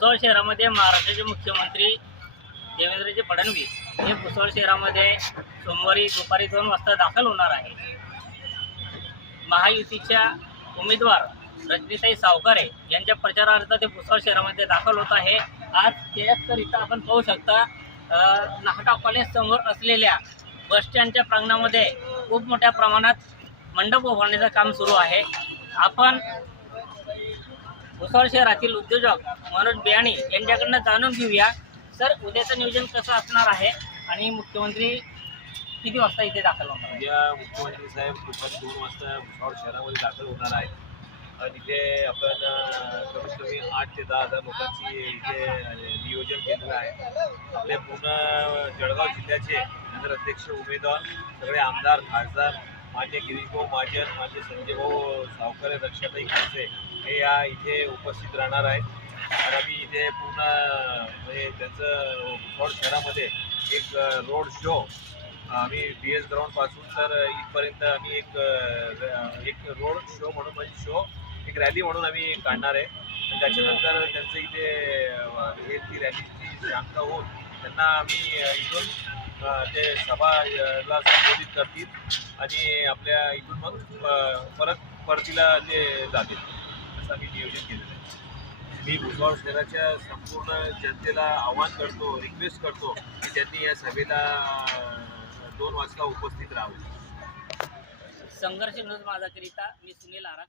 शहरामध्ये महाराष्ट्राचे मुख्यमंत्री देवेंद्रजी फडणवीस हे भुसावळ शहरामध्ये सोमवारी दुपारी दोन वाजता दाखल होणार आहे महायुतीच्या उमेदवार रजनीताई सावकारे यांच्या प्रचारार्थ ते भुसावळ शहरामध्ये दाखल होत आहे. आज त्याचकरिता आपण पाहू शकता नाहटा कॉलेज समोर असलेल्या बस स्टँडच्या प्रांगणामध्ये खूप मोठ्या प्रमाणात मंडप उभारण्याचं काम सुरू आहे. आपण भुसावळ शहरातील उद्योजक मनोज बियाणी यांच्याकडनं जाणून घेऊया. सर उद्याचं नियोजन कसं असणार आहे? आणि मुख्यमंत्री किती वाजता इथे दाखल होणार उद्या मुख्यमंत्री साहेब दुपारी दोन वाजता भुसावळ शहरामध्ये दाखल होणार आहे आणि इथे आपण कमीत कमी आठ ते दहा हजार लोकांची इथे नियोजन केलेलं आहे. आपले पूर्ण जळगाव जिल्ह्याचे नगराध्यक्ष उमेदवार सगळे आमदार खासदार मान्य गिरीशभाऊ महाजन मान्य संजयभाऊ सावकर रक्षाताई खडसे हे या इथे उपस्थित राहणार आहेत. आणि आम्ही इथे पूर्ण म्हणजे त्यांचं भुसावळ शहरामध्ये एक रोड शो आम्ही बी एस ग्राउंडपासून तर इथपर्यंत आम्ही एक एक रोड शो म्हणून म्हणजे शो एक रॅली म्हणून आम्ही काढणार आहे. आणि त्याच्यानंतर त्यांचं इथे हे ती रॅलीची शांत होऊन त्यांना आम्ही इथून ते सभाला संबोधित करतील. आणि आपल्या इथून मग परत परतीला ते जातील. असं आम्ही नियोजन केलेलं आहे. मी भुसावळ शहराच्या संपूर्ण जनतेला आवाहन करतो रिक्वेस्ट करतो की त्यांनी या सभेला दोन वाजता उपस्थित राहावं. संघर्ष माझा माझाकरिता मी सुनील आराक